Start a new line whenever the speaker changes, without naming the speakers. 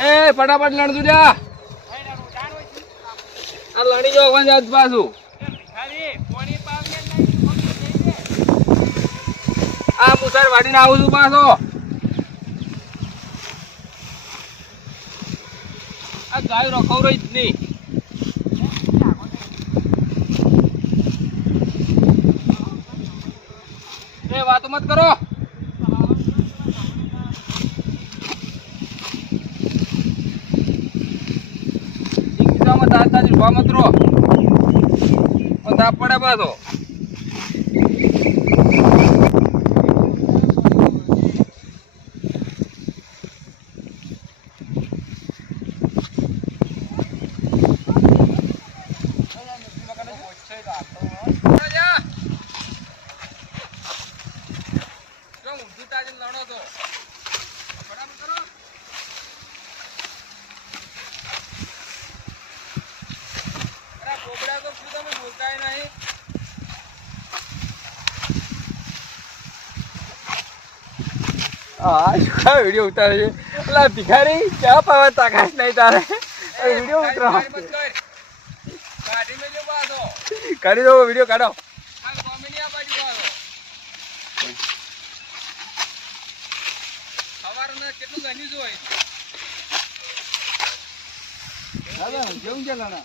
એ, ફટાફટ લણતું જા. આ લણી જો વન જાત પાછું. આ મુસાર વાડીને આવું છું પાછો. આ ગાય રહી જ નહીં. એ, વાતો મત કરો. એકબીજામાં તાતા તાજ ઊભા મત રહો. પણ તાપ પડે પાછો. લડો છો? ફટાફટ કરો. અરે શું તમે બોલતાય નહીં?
હા શું વીડિયો ઉતારે છે? એટલે ભિખારી ચા પાવા તાકાત નહીં તારે. વીડિયો
તારી
ઉતરાવો
મારી મત કર. કાઢી
દો વીડિયો કાઢો.
કેટલું ગણ્યું હોય?
જેવું છે નાના?